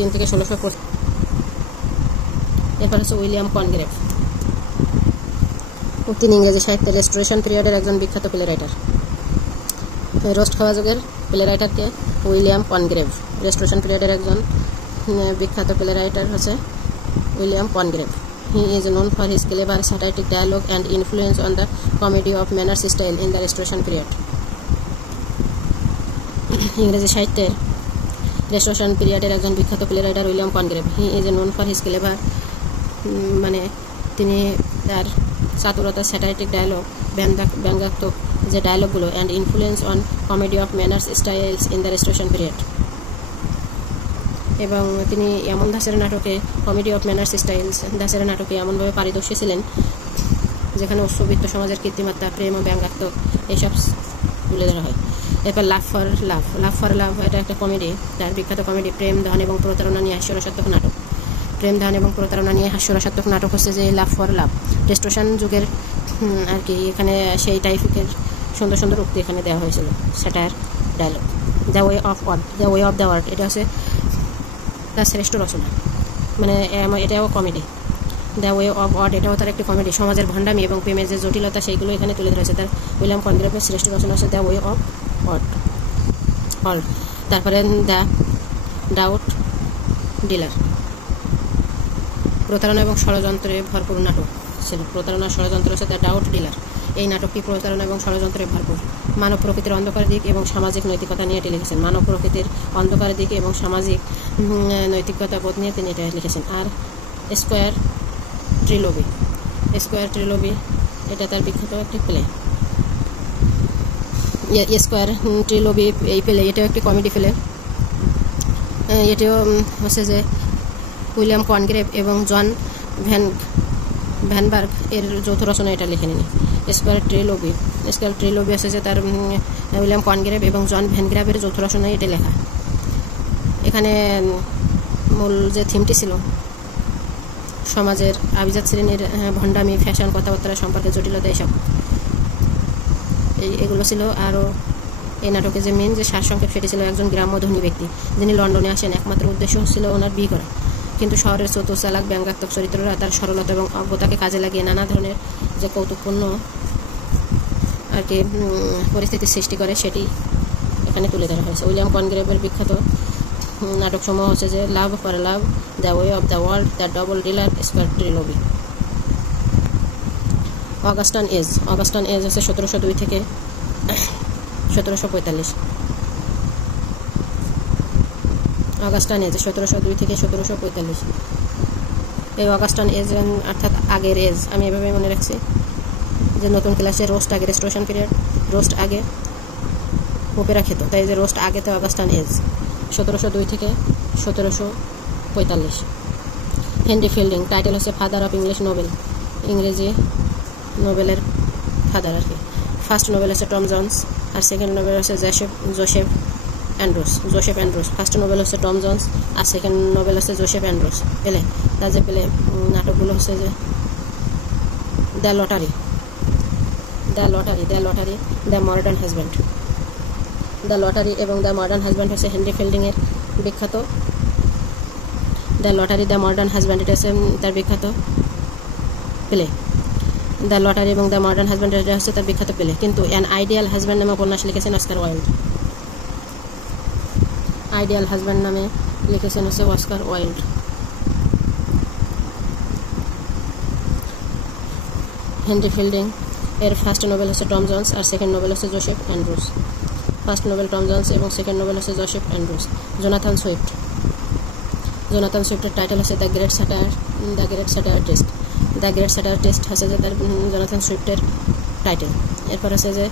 3 থেকে 1600। এরপর হচ্ছে উইলিয়াম কনগ্রেভ। তিনি ইংরেজি সাহিত্যের রেস্টোরেশন পিরিয়ডের একজন বিখ্যাত প্লে রাইটার। রোস্ট খাওয়া যুগের প্লে রাইটারকে উইলিয়াম কনগ্রেভ। রেস্টোরেশন পিরিয়ডের একজন বিখ্যাত প্লে রাইটার হচ্ছে William কনগ্রেভ। He is known for his clever satiric dialogue and influence on the comedy of manners style in the Restoration period. ইংরেজি সাহিত্যের রেস্টোরেশন পিরিয়ডের একজন বিখ্যাত play writer William Congreve. He is known for his clever, মানে তিনি তার চাতুরতা, satiric dialogue, ব্যঙ্গাত্মক যে ডায়লগগুলো, and influence on comedy of manners styles in the restoration period. এবং তিনি এমন ধাঁচের নাটকে, কমেডি অফ ম্যানার্স স্টাইলস ধাঁচের নাটকে এমনভাবে পারদর্শী ছিলেন যেখানে উচ্চবিত্ত সমাজের কীর্তিমাত্রা, প্রেম ও ব্যঙ্গাত্মক এইসব তুলে ধরা হয়। এরপর লাভ ফর লাভ এটা একটা কমেডি, তার বিখ্যাত কমেডি প্রেম, ধন এবং প্রতারণা নিয়ে হাস্যরসাত্মক নাটক। প্রেম, ধন এবং প্রতারণা নিয়ে হাস্যরসাত্মক নাটক হচ্ছে যে লাভ ফর লাভ। রেস্টোরেশন যুগের আর কি এখানে সেই টাইপের সুন্দর সুন্দর উক্তি এখানে দেওয়া হয়েছিল, satire dialogue. The way of the world এটা হচ্ছে তার শ্রেষ্ঠ রচনা, মানে এটাও comedy. The way of world এটাও তার একটি কমেডি। সমাজের ভণ্ডামি এবং প্রেমের যে জটিলতা সেইগুলো এখানে তুলে ধরেছে। তার উইলিয়াম কনগ্রেভের শ্রেষ্ঠ রচনা হচ্ছে দ্য ওয়ে অফ ওয়ার্ড। তারপরে দ্য ডাউট ডিলার, প্রতারণা এবং ষড়যন্ত্রে ভরপুর নাটক ছিল। প্রতারণা ষড়যন্ত্র হচ্ছে দ্য ডাউট ডিলার। এই নাটকটি প্রতারণা এবং ষড়যন্ত্রে ভরপুর। মানব প্রকৃতির অন্ধকার দিক এবং সামাজিক নৈতিকতা নিয়ে এটি লিখেছেন। মানব প্রকৃতির অন্ধকার দিক এবং সামাজিক নৈতিকতা বোধ নিয়ে তিনি এটা লিখেছেন। আর স্কোয়ার ট্রিলবি এটা তার বিখ্যাত একটি প্লে। স্কোয়ার ট্রিলবি এই প্লে এটাও একটি কমেডি প্লে। এটিও হচ্ছে যে উইলিয়াম কনগ্রেভ এবং জন ভ্যানবার্গ এর যৌথ রচনা এটা লিখে নিন। স্কোয়ার ট্রিলবি হচ্ছে যে তার উইলিয়াম কনগ্রেভ এবং জন ভ্যানগ্রাভের যৌথ রচনায় এটা লেখা। এখানে মূল যে থিমটি ছিল সমাজের আভিজাত শ্রেণীর ভণ্ডামি, ফ্যাশন, কথাবার্তা সম্পর্কে জটিলতা, এগুলো ছিল। আরও এই নাটকে যে মেন যে সারসংক্ষেপ সেটি ছিল একজন গ্রাম্য ধনী ব্যক্তি যিনি লন্ডনে আসেন। একমাত্র উদ্দেশ্য ছিল ওনার বিয়ে করা, কিন্তু শহরের চতুর চালাক ব্যঙ্গাত্মক চরিত্ররা তার সরলতা এবং অজ্ঞতাকে কাজে লাগিয়ে নানা ধরনের যে কৌতুকপূর্ণ আর কি পরিস্থিতির সৃষ্টি করে সেটি এখানে তুলে ধরা হয়েছে। উইলিয়াম কনগ্রেভের বিখ্যাত নাটকসমূহ হচ্ছে যে love for love, the way of the world, the double dealer, squire Trelooby. Augustan age হচ্ছে 1702 থেকে 1745। অগাস্টান এজ 1702 থেকে 1745। এই অগাস্টান এজ অর্থাৎ আগের এজ, আমি এভাবে মনে রাখছি যে নতুন ক্লাসে রোস্ট আগে, রেস্টোরেশন পিরিয়ড রোস্ট আগে পোপেরা খেত, তাই যে রোস্ট আগে তো অগাস্টান এজ 1702 থেকে 1745। হেনরি ফিল্ডিং টাইটেল হচ্ছে ফাদার অফ ইংলিশ নোবেল, ইংরেজি নোবেলের ফাদার আর কি। ফার্স্ট নোবেল হচ্ছে টম জন্স, আর সেকেন্ড নোবেল হচ্ছে জোসেফ অ্যান্ড্রুস। ফার্স্ট নোবেল হচ্ছে টম জন্স, আর সেকেন্ড নোবেল হচ্ছে জোসেফ অ্যান্ড্রুস। পেলে তার যে পেলে নাটকগুলো হচ্ছে যে the lottery, the modern husband. The lottery এবং দ্য মডার্ন হাজব্যান্ড হচ্ছে হেনরি ফিল্ডিংয়ের বিখ্যাত। The lottery, the modern husband এটা হচ্ছে তার বিখ্যাত প্লে। দ্য লটারি এবং দ্য মডার্ন হাজব্যান্ড এটা হচ্ছে তার বিখ্যাত প্লে। কিন্তু অ্যান আইডিয়াল হাজব্যান্ড নামে উপন্যাস লিখেছেন অস্কার ওয়াইল্ড। আইডিয়াল হাজব্যান্ড নামে লিখেছেন হচ্ছে অস্কার ওয়াইল্ড। হেনরি ফিল্ডিং এর ফার্স্ট নোবেল হচ্ছে টম জন্স, আর সেকেন্ড নোবেল হচ্ছে Joseph Andrews. First novel Tom Jones এবং সেকেন্ড নোবেল হচ্ছে জোসেফ অ্যান্ড্রুস। জোনাথন সুইফটের টাইটেল হচ্ছে the great satire test. The great satire test হচ্ছে যে তার জোনাথন সুইফটের টাইটেল। এরপর হচ্ছে যে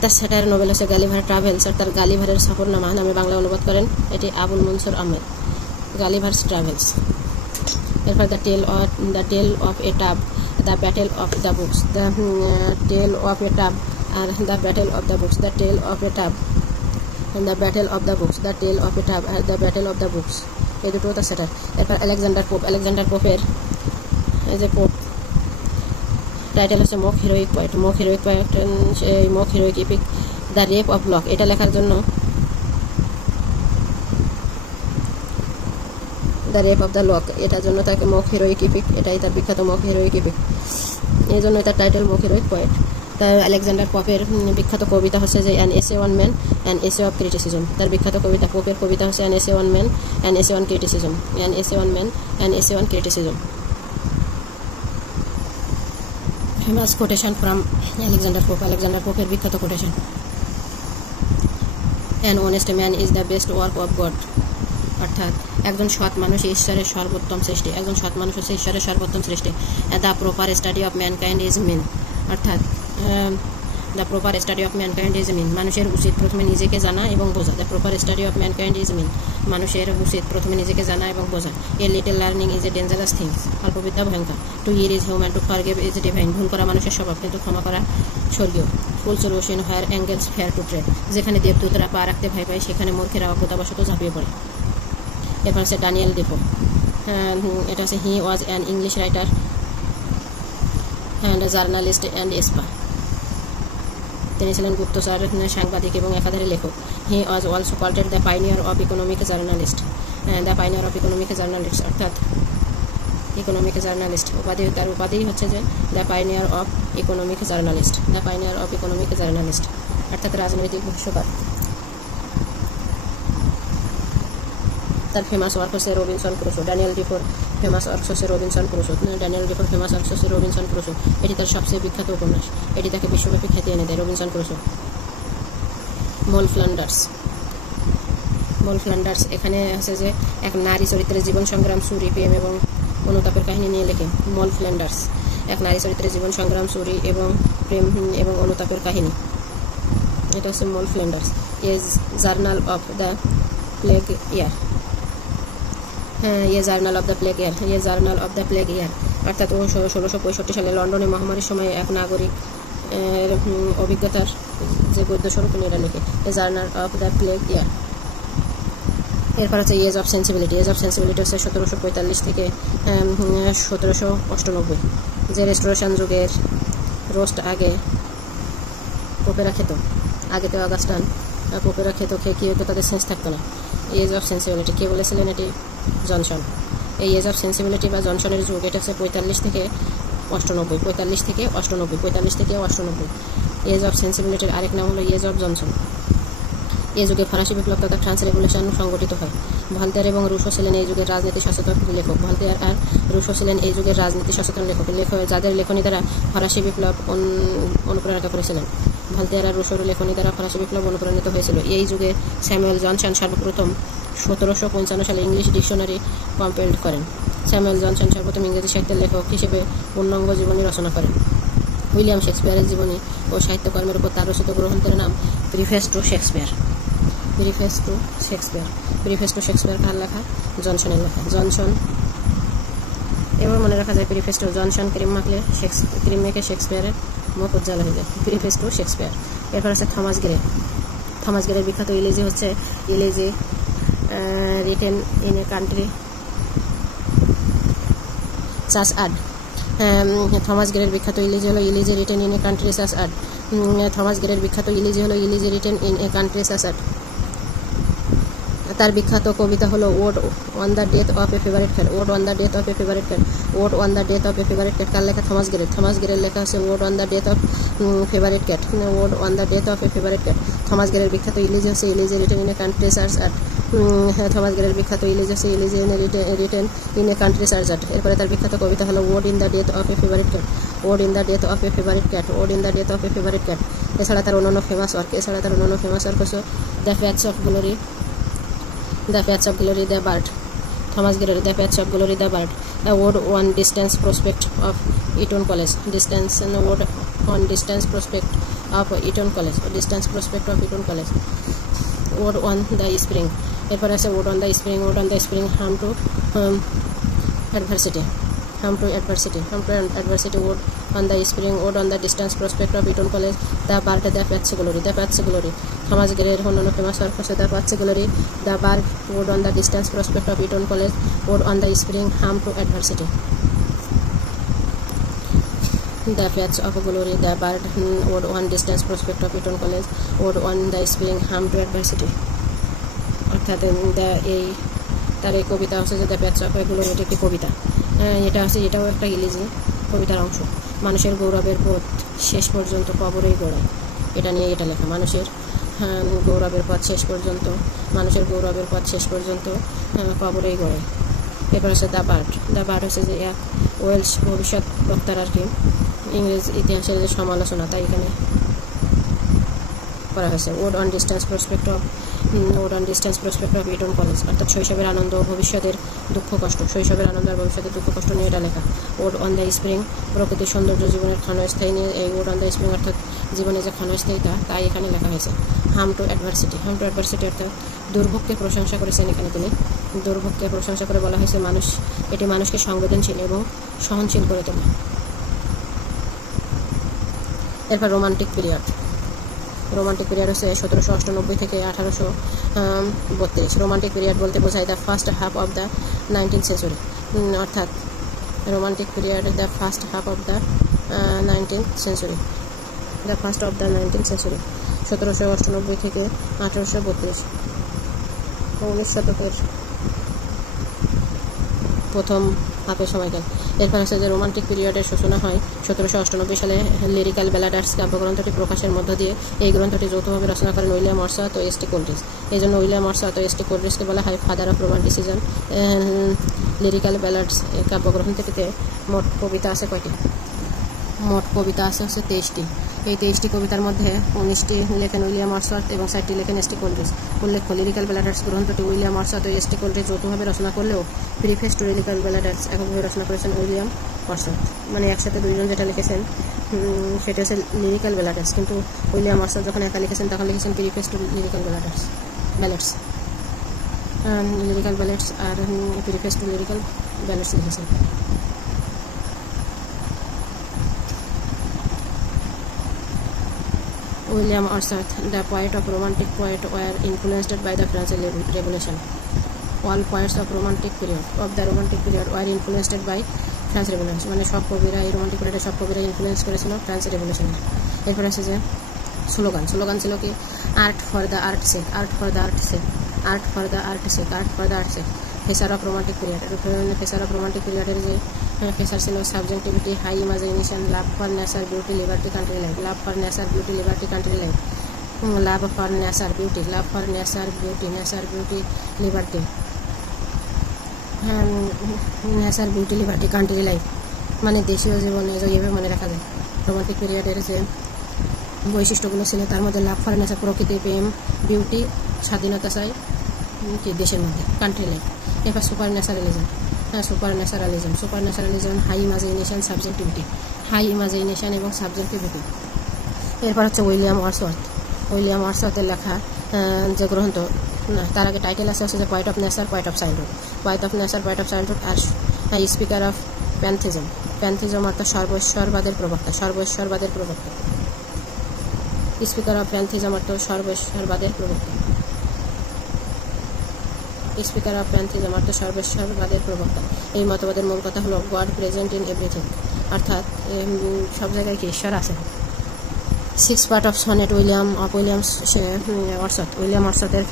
তার স্যাটায়ার নোবেল হচ্ছে গালিভার ট্রাভেলস, আর তার গালিভারের সফরনামা নামে বাংলা অনুবাদ করেন এটি আবুল মনসুর আহমেদ, গালিভার্স ট্রাভেলস। এরপর the tale of a tub, the battle of the books, the tale of a tub আর the battle of the books, the tale of a tub, the battle of the books, the tale of a tub আর the battle of the books, এই দুটো তার স্যাটার। এরপর Alexander পোপের এই যে pope title হচ্ছে mock heroic poet. সেই mock heroic epic the rape of lock এটা লেখার জন্য the rape of the lock, এটার জন্য তাকে মক হিরোইক ইপিক, এটাই তার বিখ্যাত মক হিরোইক ইপিক, এই জন্য তার টাইটেল মক হিরোইক পোয়েট। তার আলেকজান্ডার পপের বিখ্যাত কবিতা হচ্ছে যে an essay on man an essay of criticism. তার বিখ্যাত কবিতা পোপের কবিতা হচ্ছে an essay on man an essay on criticism, an essay on man an essay on criticism. Famous quotation from Alexander Pope, Alexander পোপের বিখ্যাত quotation, an honest man is the best work of God, অর্থাৎ একজন সৎ মানুষ ঈশ্বরের সর্বোত্তম সৃষ্টি, একজন সৎ মানুষ হচ্ছে ঈশ্বরের সর্বোত্তম সৃষ্টি। The proper study of mankind is man, অর্থাৎ the proper study of mankind is man, মানুষের উচিত প্রথমে নিজেকে জানা এবং বোঝা। The proper study of mankind is man, মানুষের উচিত প্রথমে নিজেকে জানা এবং বোঝা। A little learning is a dangerous things, অল্পবিদ্যা ভয়ঙ্কর। To err is human, to forgive is divine, ভুল করা মানুষের স্বভাব কিন্তু ক্ষমা করা স্বর্গীয়। Fool solution where angels fair two trade, যেখানে দেবদূতরা পা রাখতে ভয় পায় সেখানে মূর্খেরা অজ্ঞতাবশত ঝাঁপিয়ে পড়ে। এরপর হচ্ছে ড্যানিয়েল ডিফো, এটা হচ্ছে he was an English writer and journalist and spy, তিনি ছিলেন গুপ্তচর, সাংবাদিক এবং একাধারে লেখক। He was also called the pioneer of economic journalist, the pioneer of economic journalist, অর্থাৎ ইকোনমিক জার্নালিস্ট উপাধি, তার উপাধি হচ্ছে যে the pioneer of economic journalist, the pioneer of economic journalist, অর্থাৎ রাজনৈতিক ভাষ্যকার। তার ফেমাস ওয়ার্ক হচ্ছে রবিনসন ক্রুসো, ড্যানিয়েল ডিফোর ফেমাস ওয়ার্ক হচ্ছে রবিনসন ক্রুসো, ড্যানিয়েল ডিফোর ফেমাস ওয়ার্ক হচ্ছে রবিনসন ক্রুসো, এটি তার সবচেয়ে বিখ্যাত উপন্যাস, এটি তাকে বিশ্বব্যাপী খ্যাতি এনে দেয়, রবিনসন ক্রুসো। মোল ফ্ল্যান্ডার্স, মোল ফ্ল্যান্ডার্স এখানে আছে যে এক নারী চরিত্রের জীবন সংগ্রাম, চুরি, প্রেম এবং অনুতাপের কাহিনী নিয়ে লেখে। মোল ফ্ল্যান্ডার্স এক নারী চরিত্রের জীবন সংগ্রাম, চুরি এবং প্রেম এবং অনুতাপের কাহিনী, এটা হচ্ছে Moll Flanders. A journal of the plague year, ইয়ে journal of the plague year, ইয়ে journal of the plague year, অর্থাৎ 1665 সালে লন্ডনে মহামারীর সময় এক নাগরিক অভিজ্ঞতার যে গদ্যস্বরূপ এরা লেখে, a journal of the plague year. এরপর হচ্ছে age of sensibility, age of sensibility হচ্ছে 1745 থেকে 1798, যে রেস্টোরেশন যুগের রোস্ট আগে পোপেরা খেত, আগে তো অগাস্টান পোপেরা খেত, খেয়ে কী হতো তাদের সেন্স থাকতো না। এজ অফ সেন্সিবিলিটি কে বলেছিলেন? এটি জনসন। এই এজ অফ সেন্সিবিলিটি বা জনসনের যুগ, এটা হচ্ছে 45 থেকে 98, 45 থেকে 98। এজ অফ সেন্সিবিলিটির আরেক নাম হলো এজ অফ জনসন। এই যুগে ফরাসি বিপ্লব তথা ফ্রান্স রেভলিউশন সংগঠিত হয়। ভলতেয়ার এবং রুশো ছিলেন এই যুগের রাজনীতি সচেতন লেখক, ভলতেয়ার আর রুশো ছিলেন এই যুগের রাজনীতি সচেতন লেখক, যাদের লেখনী দ্বারা ফরাসি বিপ্লব অনুপ্রাণিত করেছিলেন। ভলতেয়ার আর রুশোর লেখনী দ্বারা ফরাসি বিপ্লব অনুপ্রাণিত হয়েছিল। এই যুগে স্যামুয়েল জনসন সর্বপ্রথম 1755 সালে ইংলিশ ডিকশনারি কম্পাইল করেন। স্যামুয়েল জনসন সর্বপ্রথম ইংরেজি সাহিত্যের লেখক হিসেবে পূর্ণাঙ্গ জীবনী রচনা করেন। উইলিয়াম শেক্সপিয়ারের জীবনী ও সাহিত্যকর্মের উপর তার রচিত গ্রন্থের নাম preface to Shakespeare. Preface to Shakespeare, preface to Shakespeare কার লেখা? জনসনের লেখা। জনসন এবার মনে রাখা যায় প্রিফেস টু, জনসন ক্রিম মাখলে ক্রিম মেখে শেক্সপিয়ারের মুখ উজ্জ্বল হয়ে যায়। Preface to Shakespeare. এরপর হচ্ছে থমাস গ্রে। থমাস গ্রের বিখ্যাত ইলিজি হচ্ছে elegy written in a country churchyard. Thomas গ্রের বিখ্যাত ইলিজি হলো elegy written in a country churchyard. Thomas গ্রের বিখ্যাত ইলিজি হলো elegy written in a country churchyard. তার বিখ্যাত কবিতা হলো ode on the death of a favourite cat. Ode on the death of a favourite cat. Ode on the death of a favourite cat কার লেখা? Thomas Gray. Thomas গ্রের লেখা হচ্ছে ode on the death of favourite cat. Ode on the death of a favourite cat. Thomas গ্রের বিখ্যাত elegy হচ্ছে elegy written in a country church আট। Thomas গ্রের বিখ্যাত ইলিজি হচ্ছে elegy written in a country churchyard. এরপরে তার বিখ্যাত কবিতা হলো ode in the death of a favourite cat. Ode in the death of a favourite cat. Ode in the death of a favourite cat. এছাড়া তার অন্যান্য famous work হচ্ছে the patch of glory, the patch of glory, the bird. Thomas গ্রের the patch of glory, the bird. Ode on distance prospect of Eton college. Ode on distance prospect of Eton college. Distance prospect of Eton college. Ode on the spring. এরপর আছে ode on the spring. Ode on the spring, hymn to adversity. Harm to adversity. Wood on the spring. Wood on the distance prospect of Eton College. The Bird, the Patch Glory. The Patch Glory. Thomas Gray অন্যান্য famous work হচ্ছে The Patch Glory, The Bird, Wood on the distance prospect of Eton College, Wood on the spring, Harm to adversity. The Patch of Glory, The Bird, Wood on distance prospect of Eton College, Wood on the spring, Harm to adversity. অর্থাৎ এই তার এই কবিতা হচ্ছে যে the patch of এগুলো, এটা একটি কবিতা। এটাও একটা ইংরেজি কবিতার অংশ। মানুষের গৌরবের পথ শেষ পর্যন্ত কবরেই গড়ায়, এটা নিয়ে এটা লেখা। মানুষের গৌরবের পথ শেষ পর্যন্ত, মানুষের গৌরবের পথ শেষ পর্যন্ত কবরেই গড়ায়। এরপর হচ্ছে দ্য বার্ড হচ্ছে যে এক ওয়েলস ভবিষ্যৎ বক্তার আর কি ইংরেজ ইতিহাসের যে সমালোচনা, তাই এখানে করা হয়েছে। Ode on distance prospect of Eton College, অর্থাৎ শৈশবের আনন্দ ও ভবিষ্যতের দুঃখ কষ্ট, শৈশবের আনন্দ আর ভবিষ্যতের দুঃখ কষ্ট নিয়ে এটা লেখা। ওড অন দ্য স্প্রিং, প্রকৃতির সৌন্দর্য জীবনের ক্ষণস্থায়ী নিয়ে এই ওড অন দ্য স্প্রিং অর্থাৎ জীবনের যে ক্ষণস্থায়ীতা তাই এখানে লেখা হয়েছে। হাম টু অ্যাডভার্সিটি অর্থাৎ দুর্ভোগকে প্রশংসা করেছেন এখানে তিনি। দুর্ভোগকে প্রশংসা করে বলা হয়েছে এটি মানুষকে সংবেদনশীল এবং সহনশীল করে তোলে। এরপর রোমান্টিক পিরিয়ড হচ্ছে 1798 থেকে 1832। রোমান্টিক পিরিয়ড বলতে বোঝায় the first half of the 19th century, অর্থাৎ romantic period the first half of the 19th century, 1798 থেকে 1832, 19 শতকের প্রথম হাফের সময়কাল। এরপর হচ্ছে যে রোমান্টিক পিরিয়ডের সূচনা হয় 1798 সালে লিরিক্যাল ব্যালাডার্স কাব্যগ্রন্থটি প্রকাশের মধ্য দিয়ে। এই গ্রন্থটি যৌথভাবে রচনা করেন উইলিয়াম ওয়ার্ডসওয়ার্থ ও এস.টি. কোলরিজ। এই জন্য উইলিয়াম ওয়ার্ডসওয়ার্থ ও এস.টি. কোলরিজকে বলা হয় father of romanticism. Lyrical ballads কাব্যগ্রন্থটিতে মোট কবিতা আছে কয়টি? মোট কবিতা আছে হচ্ছে 23টি। এই 23টি কবিতার মধ্যে 19টি লেখেন উইলিয়াম ওয়ার্ডসওয়ার্থ এবং 4টি লেখেন এস.টি. কোলরিজ। উল্লেখ্য, লিরিক্যাল ব্যালাডার্স গ্রন্থটি উইলিয়াম ওয়ার্ডসওয়ার্থ ও এস.টি. কোলরিজ যৌথভাবে রচনা করলেও প্রিফেস টু লিরিক্যাল ব্যালাডার্স এককভাবে রচনা করেছেন উইলিয়াম ওয়ার্ডসওয়ার্থ। মানে একসাথে দুইজন যেটা লিখেছেন সেটা হচ্ছে লিরিক্যাল ব্যালাডার্স, কিন্তু উইলিয়াম ওয়ার্ডসওয়ার্থ যখন একা লিখেছেন তখন লিখেছেন preface to lyrical ballads lyrical ballads আর প্রিফেস টু লিরিক্যাল ব্যালেটস লিখেছেন। William Wordsworth, the poet of romantic poet, were influenced by the French Revolution. All poets of the romantic period were influenced by French Revolution. মানে সব কবিরা এই romantic পিরিয়ডে সব কবিরা influence করেছিল ফ্রান্স রেভলিউশনে। এরপর আছে যে স্লোগান ছিল কি art for the art sake, feature of romantic period. Feature of romantic পিরিয়ডের যে ফেসার ছিল subjectivity, high imagination, love for nature, beauty, liberty, country life. Love for nature, beauty, liberty, country life. Love for nature, beauty, nature, beauty, liberty, nature, beauty, liberty, country life. মানে দেশীয় জীবনে এইভাবে মনে রাখা যায়। রোমান্টিক পিরিয়ডের যে বৈশিষ্ট্যগুলো ছিল তার মধ্যে লাভ ফর নেচার, প্রকৃতি, প্রেম, বিউটি, স্বাধীনতা চাই কি দেশের মধ্যে, কান্ট্রি লাইফ। এবার সুপার ন্যাচারালিজম, হাই ইমাজিনেশন, এবং সাবজেক্টিভিটি। এরপর হচ্ছে উইলিয়াম ওয়ার্ডসওয়ার্থের লেখা যে গ্রন্থ, তার আগে টাইটেল আছে হচ্ছে যে poet of nature, poet of childhood আর স্পিকার অফ প্যান্থিজম অর্থাৎ সর্বৈশ্বরবাদের প্রবক্তা। স্পিকার অফ প্যান্থিজম অর্থ সর্বৈশ্বরবাদের প্রবক্তা। এই মতবাদের মূল কথা হলো গড প্রেজেন্ট ইন এভরিথিং, অর্থাৎ সব জায়গায় কি ঈশ্বর আছে। 6 পার্ট অফ সনেট উইলিয়াম ওয়ার্ডসওয়ার্থের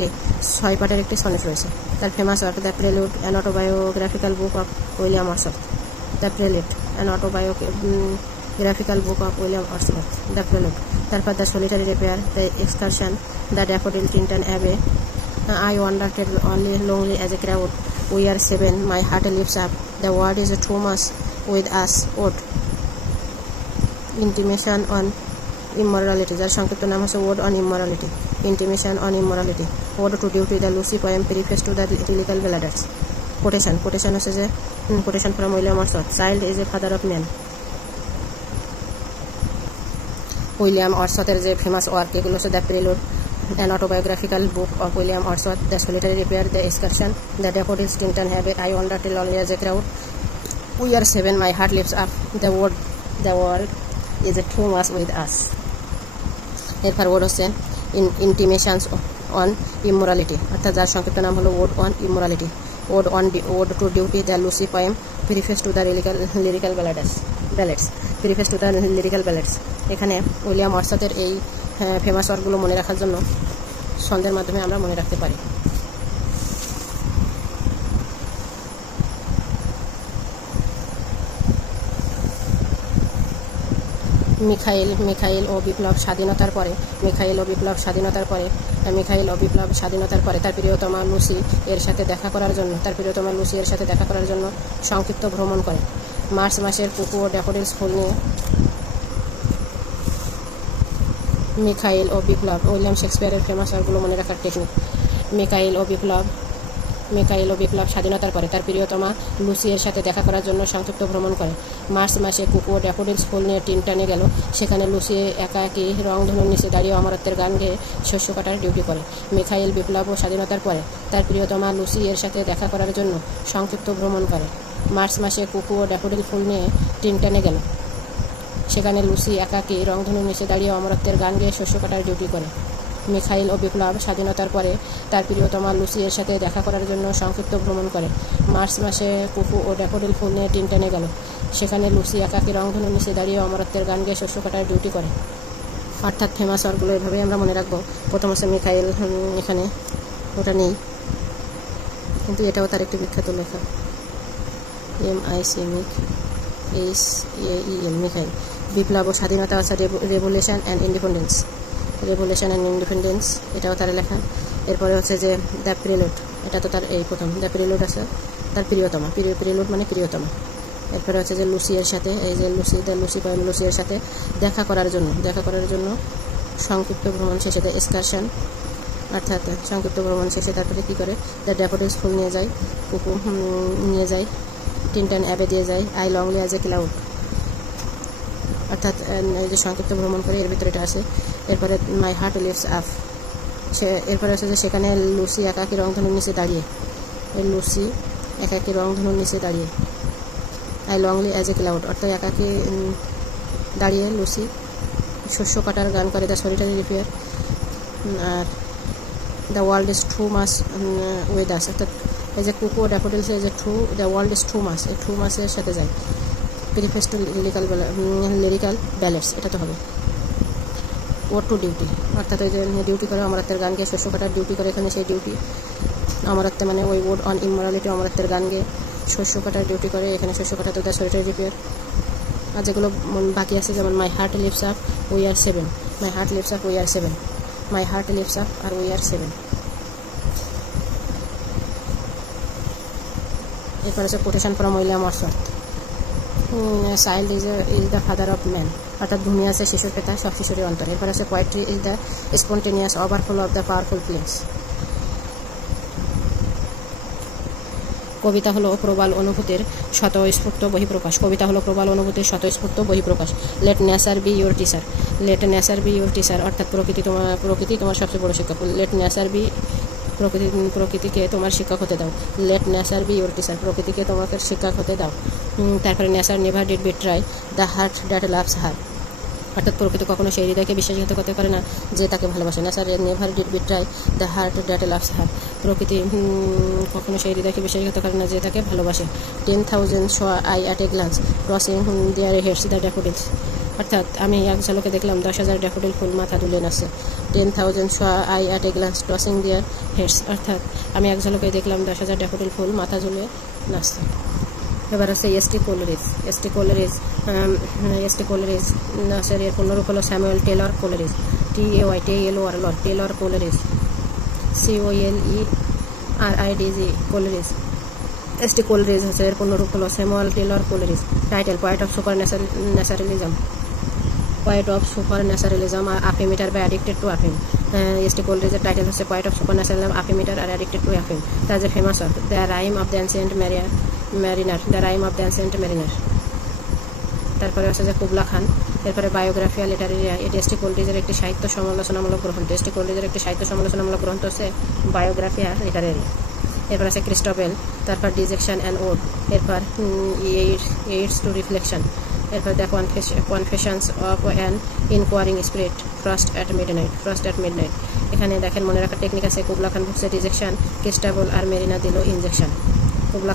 6 পার্টের একটি সনেট রয়েছে। তার famous work the prelude, an autobiographical book of William Wordsworth. তারপর the solitary reaper, the excursion, the daffodil, Tintern Abbey, I wandered only lonely as a crowd. We are 7, my heart lifts up. The word is too much with us. Ode, intimation on immorality. যার সংক্ষিপ্ত নাম হচ্ছে Ode on Immorality. Intimation on Immorality. Ode to Duty, the Lucy poem, preface to the Lyrical Ballads. Quotation হচ্ছে যে quotation from William Wordsworth. Child is a father of man. William ওয়ার্ডসওয়ার্থের যে famous work এগুলো হচ্ছে the prelude, an autobiographical book of William Wordsworth, the solitary repair, the excursion, the daffodils, Tinton Abbey, I wander till lonely as a crowd, we are 7, my heart lifts up, the world is too much with us. এরপর ode হচ্ছে intimations on immorality, অর্থাৎ যার সংক্ষিপ্ত নাম হলো Ode on Immorality. Ode to Duty, the Lucy poem, preface to the lyrical ballads. Preface to the lyrical ballads. এখানে William ওয়ার্ডসওয়ার্থের এই famous ওয়ার্কগুলো মনে রাখার জন্য ছন্দের মাধ্যমে আমরা মনে রাখতে পারি। মিখাইল ও বিপ্লব স্বাধীনতার পরে তার প্রিয়তমা লুসি এর সাথে দেখা করার জন্য সংক্ষিপ্ত ভ্রমণ করে। মার্চ মাসের কুকু ও ড্যাফোডিলস ফুল নিয়ে মিখাইল ও বিপ্লব, উইলিয়াম শেক্সপিয়ারের ফেমাস ওয়ার্কগুলো মনে রাখার টেকনিক। মিখাইল ও বিপ্লব স্বাধীনতার পরে তার প্রিয়তমা লুসি এর সাথে দেখা করার জন্য সংক্ষিপ্ত ভ্রমণ করে। মার্চ মাসে কুকু ও ড্যাফোডিলস ফুল নিয়ে টিনটানে গেল। সেখানে লুসি একাকী রংধনুর নিচে দাঁড়িয়ে অমরত্বের গান গেয়ে শস্য কাটার ডিউটি করে। মিখাইল বিপ্লব ও স্বাধীনতার পরে তার প্রিয়তমা লুসি এর সাথে দেখা করার জন্য সংক্ষিপ্ত ভ্রমণ করে। মার্চ মাসে কুকু ও ড্যাফোডিল ফুল নিয়ে টিনটানে গেল। সেখানে লুসি একাকী রংধনুর নিচে দাঁড়িয়ে অমরত্বের গান গেয়ে শস্য কাটার ডিউটি করে। মিখাইল ও বিপ্লব স্বাধীনতার পরে তার প্রিয়তমা লুসি এর সাথে দেখা করার জন্য সংক্ষিপ্ত ভ্রমণ করে। মার্চ মাসে কুকু ও ড্যাফোডিল ফুল নিয়ে টিনটানে গেল। সেখানে লুসি একাকী রংধনুর নিচে দাঁড়িয়ে অমরত্বের গান গেয়ে শস্য কাটার ডিউটি করে। অর্থাৎ ফেমাস ওয়ার্কগুলো এভাবেই আমরা মনে রাখবো। প্রথম হচ্ছে মিখাইল, এখানে ওটা নেই কিন্তু এটাও তার একটি বিখ্যাত লেখা, MIC মিখাইল। বিপ্লব ও স্বাধীনতা আছে রেভলিউশন অ্যান্ড ইন্ডিপেন্ডেন্স, এটাও তার লেখা। এরপরে হচ্ছে যে দ্য প্রিলুড, এটা তো তার এই প্রথম দ্য প্রিলুড আছে তার প্রিয়তমা, প্রিলুড মানে প্রিয়তমা। এরপরে হচ্ছে যে লুসি এর সাথে, এই যে লুসি এর সাথে দেখা করার জন্য সংক্ষিপ্ত ভ্রমণ শেষে দ্য এক্সকারশন, অর্থাৎ সংক্ষিপ্ত ভ্রমণ শেষে তারপরে কী করে দ্য ড্যাফোডিলস ফুল নিয়ে যায়, কুকু নিয়ে যায়, টিনটান অ্যাবে দিয়ে যায়, I lonely as a cloud, অর্থাৎ এই যে সংক্ষিপ্ত ভ্রমণ করে এর ভিতরে এটা আছে। এরপরে মাই হার্ট লিভস আপ, এরপরে হচ্ছে যে সেখানে লুসি একাকী রংধনুর নিচে দাঁড়িয়ে, I lonely as a cloud, অর্থাৎ একাকী দাঁড়িয়ে লুসি শস্য কাটার গান করে দ্য সলিটারি রিপেয়ার। আর the world is too much with us, অর্থাৎ এই যে কুকু ড্যাফোডিলস এই যে the world is too much, এই 2 মাসের সাথে যায়। প্রিফেস টু লিরিক্যাল ব্যালেন্স, এটা তো হবে। ওয়ার টু ডিউটি, অর্থাৎ ওই যে ডিউটি করে অমরত্বের গান গেয়ে শস্য কাটার ডিউটি করে, এখানে সেই ডিউটি অমরত্বে মানে ওই ওয়ার্ড অন ইমোরালিটি, অমরত্বের গান গেয়ে শস্য কাটার ডিউটি করে, এখানে শস্য কাটা তো দ্য সলিটারি রিপেয়ার। আর যেগুলো বাকি আছে যেমন my heart leaps up we are 7, my heart leaps up আর উই আর 7। এরপর আছে quotation from William Wordsworth, child is the father of man, অর্থাৎ ভূমি আছে শিশুর পিতা, সব শিশুরই অন্তর। এরপর আছে poetry is the spontaneous overflow of the powerful feelings, কবিতা হলো প্রবল অনুভূতির স্বতঃস্ফূর্ত বহিঃপ্রকাশ। Let nature be your teacher, অর্থাৎ প্রকৃতি তোমার সবচেয়ে বড় শিক্ষক। লেট নেচার বি, প্রকৃতিকে তোমার শিক্ষক হতে দাও। Let nature be your teacher, প্রকৃতিকে তোমাকে শিক্ষক হতে দাও। তারপরে nature never did betray the heart that loves her, অর্থাৎ প্রকৃতি কখনো সেই হৃদয়কে বিশ্বাসঘাত করতে পারে না যে তাকে ভালোবাসে। Nature never did betray the heart that loves her, প্রকৃতি কখনো সেই হৃদয়কে বিশ্বাসঘাত করে না যে তাকে ভালোবাসে। 10,000 saw I at a glance crossing their heads the daffodils, অর্থাৎ আমি এক ঝলকে দেখলাম 10,000 ড্যাফোডিল ফুল মাথা দুলে নাচছে। 10,000 saw I at a glance crossing their heads, অর্থাৎ আমি এক ঝলকে দেখলাম 10,000 ড্যাফোডিল ফুল মাথা ঝুলে নাচছে। এবার হচ্ছে এসটি কোলেরিজ এর পূর্ণরূপ হলো Samuel Taylor Coleridge, Taylor Coleridge, COLERIDG Coleridge. S T Coleridge হচ্ছে এর পূর্ণরূপ হলো Samuel Taylor Coleridge. Title poet of super naturalism, আফিমিটার বা অ্যাডিক্টেড টু আফিম। এসটি কোলেরিজের টাইটেল হচ্ছে পয়েট অফ সুপার ন্যাচারালিজম, আফিমিটার আর অ্যাডিক্টেড টু আফিম। তার যে famous work the rime of the ancient mariner. তারপরে হচ্ছে যে কুবলা খান। এরপরে বায়োগ্রাফিয়া লিটারেরিয়া, এটি এসটি কোলেরিজের একটি সাহিত্য সমালোচনামূলক গ্রন্থ হচ্ছে বায়োগ্রাফিয়া লিটারেরিয়া। এরপর আছে ক্রিস্টোবেল, তারপর ডিজেকশন অ্যান্ড ওড, এরপর এইডস টু রিফ্লেকশন, এরপর the confessions of an inquiring spirit, frost at midnight. এখানে দেখেন মনে রাখার টেকনিক আছে। কুবলা খান ভুগছে ডিজেকশন, ক্রিস্টোবেল আর মেরিনা দিল ইনজেকশন। কুবলা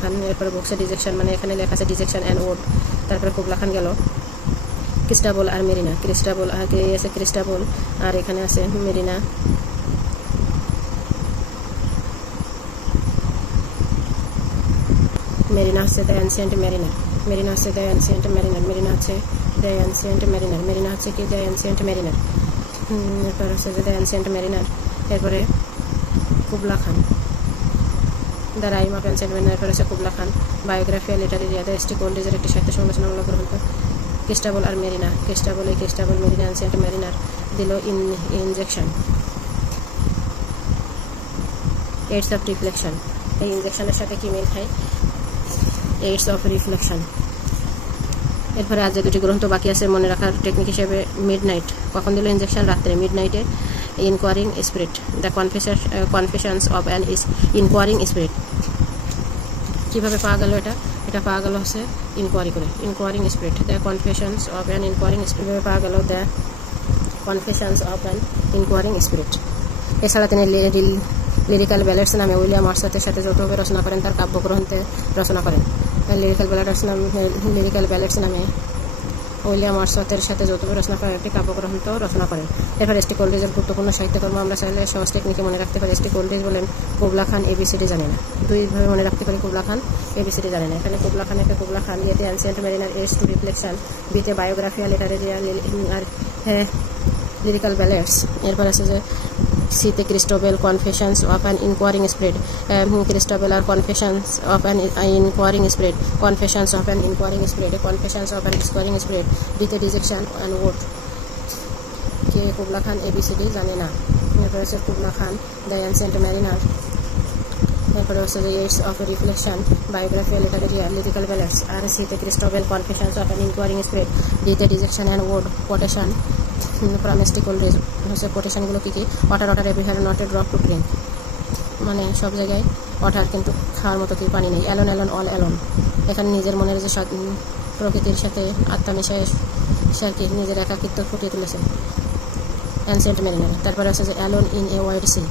খান এরপরে ভুগছে ডিজেকশন, মানে এখানে লেখা আছে ডিজেকশন অ্যান্ড ওড। তারপরে কুবলা খান গেল ক্রিস্টোবেল আর মেরিনা, ক্রিস্টোবেল আর এখানে আছে মেরিনা। মেরিনা হচ্ছে দ্য অ্যানসিয়েন্ট ম্যারিনার, মেরিনা হচ্ছে দ্য অ্যানসিয়েন্ট মেরিনার। মেরিনা হচ্ছে কি দ্য অ্যানসিয়েন্ট মেরিনার। এরপর হচ্ছে যে দ্য অ্যানসিয়েন্ট মেরিনার। এরপরে Kubla Khan, the rime of ancient mariner. এরপর হচ্ছে কুবলা খান, বায়োগ্রাফি লিটারি দ্য স্টিক ওল্ডেজের একটি সাহিত্য সমালোচনামূলক গ্রন্থ। ক্রিস্টাবল আর mariner. Christabel mariner ancient mariner দিল ইনজেকশন, এইডস অফ রিফ্লেকশন। এই ইনজেকশনের সাথে কি মিল খায়? Aids of reflection. এরপরে আজ যে দুটি গ্রন্থ বাকি আছে মনে রাখার টেকনিক হিসেবে মিড নাইট, কখন দিল ইনজেকশন? রাত্রে। মিড নাইটে enquiring spirit, the confessions of an inquiring spirit. কীভাবে পাওয়া গেল এটা? এটা পাওয়া গেল হচ্ছে ইনকোয়ারি করে, enquiring spirit, the confessions of an inquiring spirit পাওয়া গেল, the confessions of an inquiring spirit. এছাড়া তিনি লিরিক্যাল ব্যালেডস নামে উইলিয়াম ওয়ার্ডসওয়ার্থের সাথে যৌথভাবে রচনা করেন, তার কাব্যগ্রন্থে রচনা করেন। লিরিক্যাল ব্যালেডস নামে উইলিয়াম ওয়ার্ডসওয়ার্থের সাথে যৌথভাবে রচনা করেন একটি কাব্যগ্রন্থ রচনা করেন। এরপর এসটি কোল্ড্রিজের গুরুত্বপূর্ণ সাহিত্যকর্ম আমরা চাইলে সহজ টেকনিকে মনে রাখতে পারি। এসটি কোল্ড্রিজ বলেন কুবলা খান এবিসিডি জানে না। দুইভাবে মনে রাখতে পারি, কুবলা খান এবিসিডি জানে না। এখানে কুবলা খান দিয়েতে ancient mariner, aids to reflection, বিতে বায়োগ্রাফিয়া লিটারেরিয়া আর লিরিক্যাল ব্যালেডস। এরপর আছে যে সিতে Christabel confessions of an inquiring spirit, Christabel আর confessions of an inquiring spirit, confessions of an inquiring spirit, confessions of an inquiring spirit, ডিতে dejection and ode. কে Kubla Khan A B C D জানে না। এরপরে হচ্ছে Kubla Khan the ancient mariner. এরপরে হচ্ছে যে aids of reflection, biographia literaria, lyrical ballads. আর সিতে Christabel confessions of an inquiring spirit, ডিতে dejection and ode. Quotation from S T কোল্ড্রিজ হচ্ছে কোটেশনগুলো কী কী? Water everywhere not a drop to drink, মানে সব জায়গায় ওয়াটার কিন্তু খাওয়ার মতো কি পানি নেই। অ্যালোন অল অ্যালোন, এখানে নিজের মনের যে প্রকৃতির সাথে আত্মা মিশায় সে আর কি নিজের একাকিত্ব ফুটিয়ে তুলেছে অ্যানসিয়েন্ট মেরিনার। তারপরে আছে যে alone in a wide sea,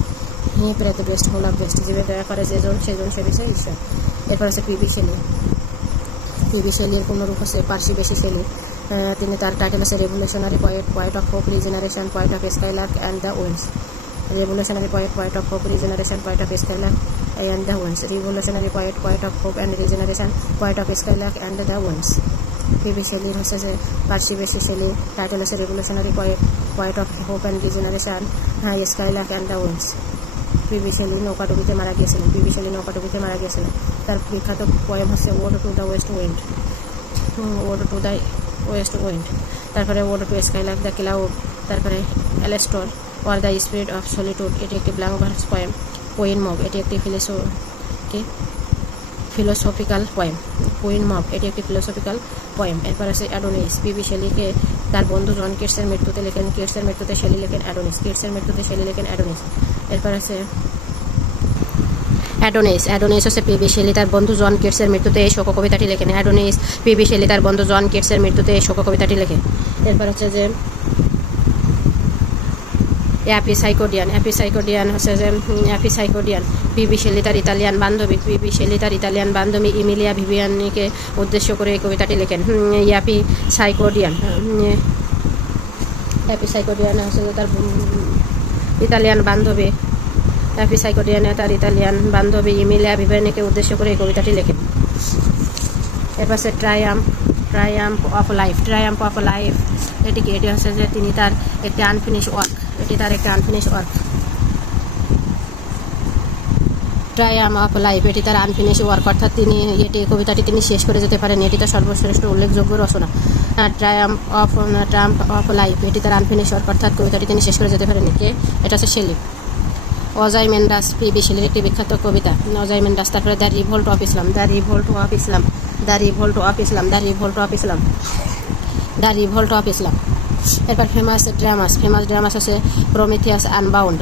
he pray the best whole of best, জীবে দয়া করে যেজন সেজন সে বিষয়ে ঈশ্বর। এরপর আছে পিবি শেলির পূর্ণরূপ হচ্ছে পার্সি বেশি শেলি। তিনি তার টাইটেল আছে revolutionary poet of hope, regeneration, poet of skylark and the winds. Revolutionary poet of hope, regeneration, poet of skylark and the winds. Revolutionary poet of hope and regeneration, poet of skylark and the winds. P B শেলির হচ্ছে যে Percy Bysshe Shelley, title আছে revolutionary poet of hope and regeneration, skylark and the winds. P B Shelley নৌকাডুবিতে মারা গিয়েছিলেন। তার বিখ্যাত poem হচ্ছে ode to the west wind, তারপরে ode to skylark the cloud. তারপরে Alastor or the spirit of solitude, এটি একটি blank verse poem. Queen Mab, এটি একটি ফিলোসফিক্যাল পোয়েম। এরপর আছে অ্যাডোনিস। পিবি শেলিকে তার বন্ধু জন কিটসের মৃত্যুতে লেখেন, কিটসের মৃত্যুতে শেলি লেখেন অ্যাডোনিস। এরপর আছে অ্যাডোনিস হচ্ছে পিবি শেলি তার বন্ধু জন কিটসের মৃত্যুতে এই শোক কবিতাটি লেখেন। পিবি শেলি তার বন্ধু জন কিটসের মৃত্যুতে এই শোক কবিতাটি লেখে। এরপর হচ্ছে যে অ্যাপিসাইকোডিয়ান হচ্ছে যে পিবি শেলি তার ইতালিয়ান বান্ধবী ইমিলিয়া ভিভিয়ানিকে উদ্দেশ্য করে এই কবিতাটি লেখেন। অ্যাপিসাইকোডিয়ান হচ্ছে যে তার ইতালিয়ান বান্ধবী ইমিলিয়া ভিভিয়ানিকে উদ্দেশ্য করে এই কবিতাটি লেখেন। এরপর হচ্ছে ট্রায়াম্ফ অফ লাইফ, এটি হচ্ছে যে তিনি তার একটি unfinished work, Triumf of life, এটি তার আনফিনিশ ওয়ার্ক, অর্থাৎ কবিতাটি তিনি শেষ করে যেতে পারেন। এটি তার সর্বশ্রেষ্ঠ উল্লেখযোগ্য রচনা। ট্রায়াম্ফ অফ লাইফ, এটি তার আনফিনিশ ওয়ার্ক, অর্থাৎ কবিতাটি তিনি শেষ করে যেতে পারেন। এটা হচ্ছে শেলি। ওজাইমেন্ডাস, পিবি শেলির একটি বিখ্যাত কবিতা ওজাইমেন্ডাস। তারপরে দ্য রিভোল্ট অফ ইসলাম। এরপর ফেমাস ড্রামাস হচ্ছে প্রমিথিয়াস আনবাউন্ড,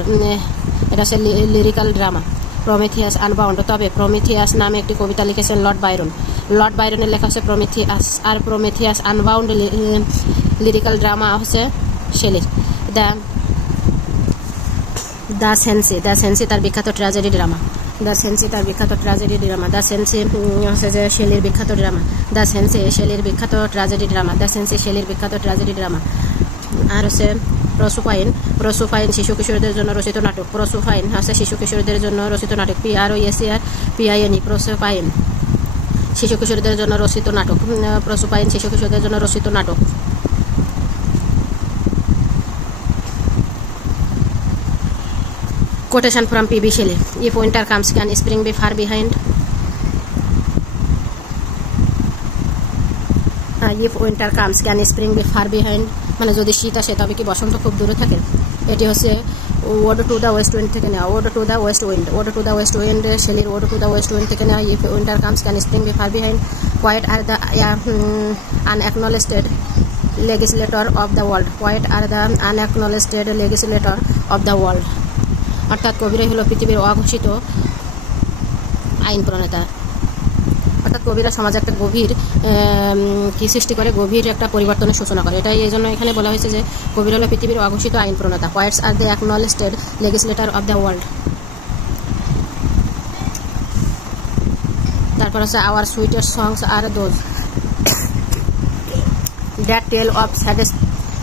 এটা হচ্ছে লিরিক্যাল ড্রামা প্রমিথিয়াস আনবাউন্ড। তবে প্রমিথিয়াস নামে একটি কবিতা লিখেছেন লর্ড বাইরনের লেখা হচ্ছে প্রমিথিয়াস, আর প্রমিথিয়াস আনবাউন্ড লিরিক্যাল ড্রামা হচ্ছে শেলির। দ্য সেন্সি তার বিখ্যাত ট্র্যাজেডি ড্রামা। দ্য সেন্সি হচ্ছে যে শেলির বিখ্যাত ট্র্যাজেডি ড্রামা। আর হচ্ছে প্রসোফাইন শিশু কিশোরদের জন্য রচিত নাটক। প্রসোফাইন হচ্ছে শিশু কিশোরদের জন্য রচিত নাটক। PROSER প্রসোফাইন শিশু কিশোরদের জন্য রচিত নাটক। Quotation from P.B. Shelley. If winter comes, can spring be far behind? If winter comes, can spring be far behind? মানে যদি শীত আসে তবে কি বসন্ত খুব দূরে থাকে? এটি হচ্ছে ode to the west wind থেকে নেওয়া। Ode to the west wind, ode to the west wind, শেলির ode to the west wind থেকে নেওয়া। If winter comes can spring be far behind, white are the unacknowledged legislator of the world, white are the unacknowledged legislator of the world। অর্থাৎ কবিরাই হলো পৃথিবীর অঘোষিত আইন প্রণেতা। অর্থাৎ কবিরা সমাজে একটা গভীর কি সৃষ্টি করে, গভীর একটা পরিবর্তনের সূচনা করে। এটাই এই জন্য এখানে বলা হয়েছে যে কবিরা হলো পৃথিবীর অঘোষিত আইন প্রণেতা। Whites are the acknowledged legislator of the world. তারপর হচ্ছে our sweetest songs are those that tell of saddest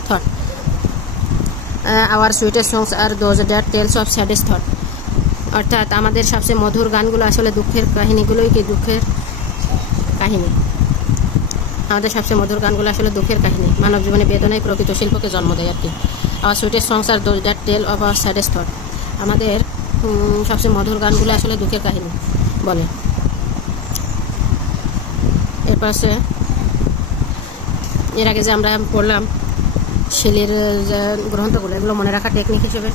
thought. Our sweetest songs are those that tells of saddest thought. অর্থাৎ আমাদের সবচেয়ে মধুর গানগুলো আসলে দুঃখের কাহিনীগুলোই কি দুঃখের কাহিনী। আমাদের সবচেয়ে মধুর গানগুলো আসলে দুঃখের কাহিনী, মানব জীবনে বেদনায় প্রকৃত শিল্পকে জন্ম দেয় আর কি। Our sweetest songs are those that tell of our saddest thought. আমাদের সবচেয়ে মধুর গানগুলো আসলে দুঃখের কাহিনী বলে। এরপর আছে এর আগে যে আমরা পড়লাম শেলির গ্রন্থগুলো, এগুলো মনে রাখার টেকনিক হিসেবে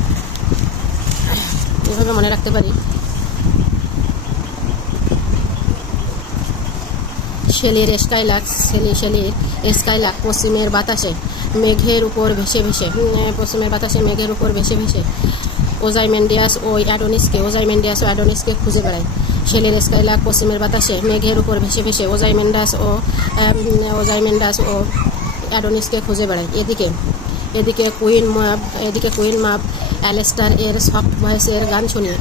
এভাবে মনে রাখতে পারি। শেলির স্কাইলাক, শেলির স্কাইলাক পশ্চিমের বাতাসে মেঘের উপর ভেসে ভেসে, পশ্চিমের বাতাসে মেঘের উপর ভেসে ভেসে ওজাইমেন্ডিয়াস ও অ্যাডোনিসকে খুঁজে বেড়ায়। শেলির স্কাইলাক পশ্চিমের বাতাসে মেঘের উপর ভেসে ভেসে ওজাইমেন্ডাস ও অ্যাডোনিসকে খুঁজে বেড়ায়। এদিকে কুইন ম্যাব অ্যালেস্টার এর সফট ভয়েসের গান শুনিয়ে,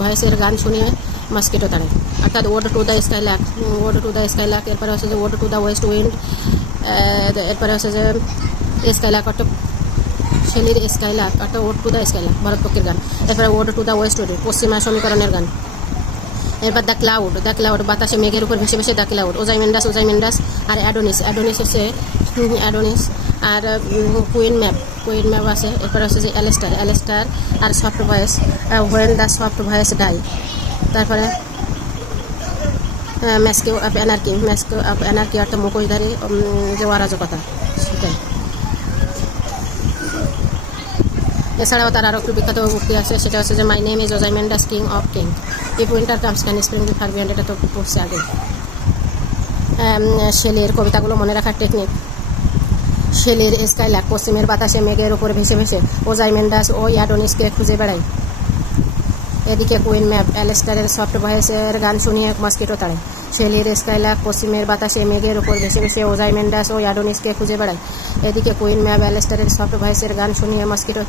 ভয়েসের গান শুনিয়ে মস্কিটো তাড়ায়। অর্থাৎ ওড টু দ্য স্কাইলাক, এরপরে হচ্ছে যে ode to the west wind, এরপরে হচ্ছে যে স্কাইলাক অর্থাৎ শেলির স্কাইলাক অর্থাৎ ওড টু দ্য স্কাইলাক ভারতপক্ষের গান। এরপরে ode to the west wind পশ্চিমা সমীকরণের গান। এরপর দ্য ক্লাউড বাতাসে মেঘের উপর ভেসে ভেসে দ্য ক্লাউড। ওজাইমেন্ডাস আর অ্যাডোনিস হচ্ছে অ্যাডোনিস আর কুইন ম্যাপ আছে। এরপর হচ্ছে যে অ্যালেস্টার আর soft voice, when the soft voice die. তারপরে ম্যাস্কিউ অফ অ্যানার্কি অর্থাৎ মুখোশধারী যে অরাজকতা সেটাই। এছাড়াও তার আরও একটু বিখ্যাত উক্তি আছে, সেটা হচ্ছে যে my name is Ozymandias king of king, if winter comes can spring be far behind. এটা তো পড়ছে আগে। শেলির কবিতাগুলো মনে রাখার টেকনিক। শেলির স্কাইলাক পশ্চিমের বাতাসে মেঘের উপর ভেসে ভেসে ওজাইমেন্ডাস ও অ্যাডোনিসকে খুঁজে বেড়ায়। এদিকে কুইন ম্যাপ অ্যালেস্টারের সফট ভয়েসের গান শুনিয়ে মস্কিটো তাড়ায়। শেলির স্কাইলাক পশ্চিমের বাতাসে মেঘের উপর ভেসে ভেসে ওজাইমেন্ডাস ও অ্যাডোনিসকে খুঁজে বেড়ায়। এদিকে কুইন ম্যাপ অ্যালেস্টারের সফট ভয়েসের গান শুনিয়ে মস্কিটো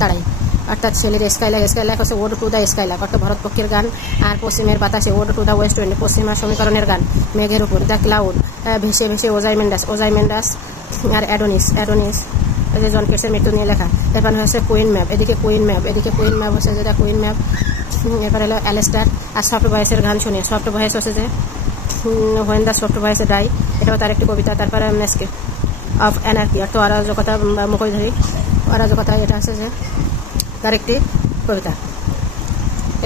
তাড়ায়। অর্থাৎ শেলির স্কাইলাক হচ্ছে ওড টু দ্য স্কাইলাক অর্থাৎ ভারতপক্ষের গান, আর পশ্চিমের বাতাসে ode to the west wind পশ্চিমা সমীকরণের গান। মেঘের উপর দ্য ক্লাউড ভেসে ভেসে ওজাইমেন্ডাস আর অ্যাডোনিস যে জন কেটসের মৃত্যু নিয়ে লেখা। এরপর হচ্ছে কুইন ম্যাপ, এদিকে কুইন ম্যাপ হচ্ছে যেটা কুইন ম্যাপ। এরপর হলো অ্যালেস্টার আর সফট ভয়েসের গান শুনে, সফট ভয়েস হচ্ছে যে when the soft voice die, এটাও তার একটি কবিতা। তারপরে ম্যাস্কি অফ অ্যানার্কি অর্থাৎ অরাজকতা মুখোশধারী অরাজকতা, এটা হচ্ছে যে তার একটি কবিতা।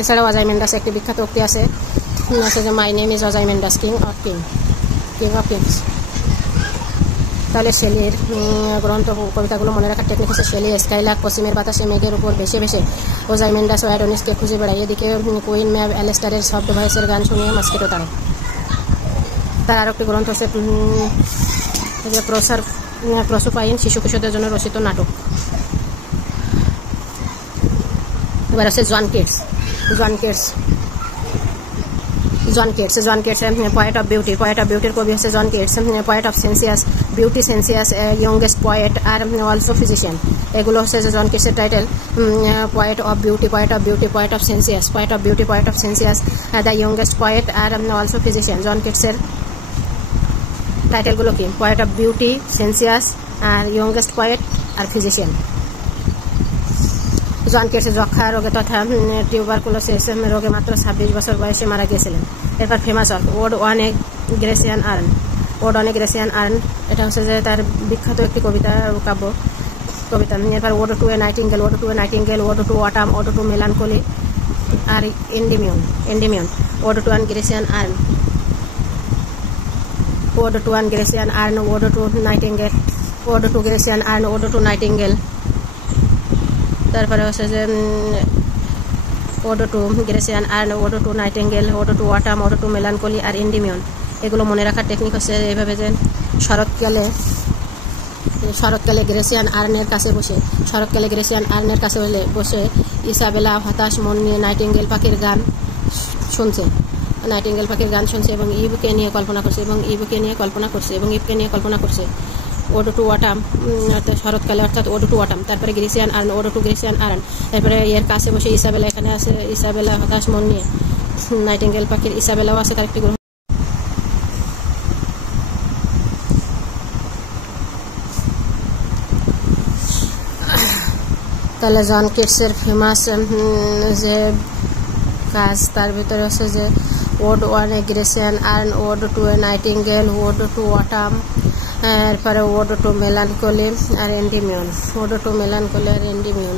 এছাড়াও ওজাইমেন্ডাস একটি বিখ্যাত উক্তি আছে যে my name is Ozymandias king of kings. তাহলে শেলির গ্রন্থ কবিতাগুলো মনে রাখার টেকনিক হচ্ছে শেলি স্কাইলাক পশ্চিমের বাতাসে মেঘের উপর ভেসে ভেসে ওজাইমেন্ডাস ও অ্যাডোনিসকে খুঁজে বেড়ায়। এদিকে কুইন ম্যাপ অ্যালেস্টারের সফট ভয়েসের গান শুনিয়ে মস্কিটো তাড়ায়। তার আরও একটি গ্রন্থ হচ্ছে প্রসোপাইন, শিশু কিশোরদের জন্য রচিত নাটক। এবার হচ্ছে জন কেটস পয়েট অফ বিউটির কবি হচ্ছে John Keats. Poet of sensuous youngest poet আর অলসো ফিজিশিয়ান, এগুলো হচ্ছে যে জন কেটসের টাইটেল। Poet of beauty, poet of sensuous, the youngest poet আর অলসো ফিজিশিয়ান। জন কেটসের টাইটেলগুলো কি? পয়েট অফ বিউটি, সেন্সিয়াস আর ইয়ংগেস্ট পয়েট আর ফিজিশিয়ান। জন কেটস যক্ষা রোগে তথা টিউবারকুলোসিস রোগে মাত্র 26 বছর বয়সে মারা গিয়েছিলেন। এরপর famous ode on a Grecian urn, এটা হচ্ছে যে তার বিখ্যাত একটি কবিতা কাব্য। কবিতা। এরপর ode to a nightingale, ode to a nightingale, ode to autumn, ode to melancholy আর Endymion, ode to an Grecian urn, ode to an Grecian urn, ode to nightingale, ode to Grecian urn, ode to nightingale. তারপরে হচ্ছে যে ode to Grecian urn, ode to nightingale, ode to autumn, ode to melancholy আর Endymion. এগুলো মনে রাখার technique হচ্ছে এইভাবে যে শরৎকালে গ্রেসিয়ান আর্নের কাছে বসে ইসাবেলা হতাশ মন নিয়ে নাইটিঙ্গেল পাখির গান শুনছে এবং ইবকে নিয়ে কল্পনা করছে ওডো টু অটাম, শরৎকালে অর্থাৎ ওডো টু অটাম। তারপরে Grecian urn, ode to Grecian urn. তারপরে এর কাছে বসে ইসাবেলা, এখানে আছে ইসাবেলা হতাশ মন নিয়ে, নাইটিঙ্গেল পাখির ইসাবেলাও আছে তার একটি গ্রহ। তাহলে জন কিটসের ফেমাস যে কাজ তার ভিতরে হচ্ছে যে ode on a Grecian urn, ode to a nightingale, ode to autumn, এরপরে ওডো টু মেলানকোলি আর এন্ডিমিয়ন, ওডো টু মেলানকোলি আর এন্ডিমিয়ন।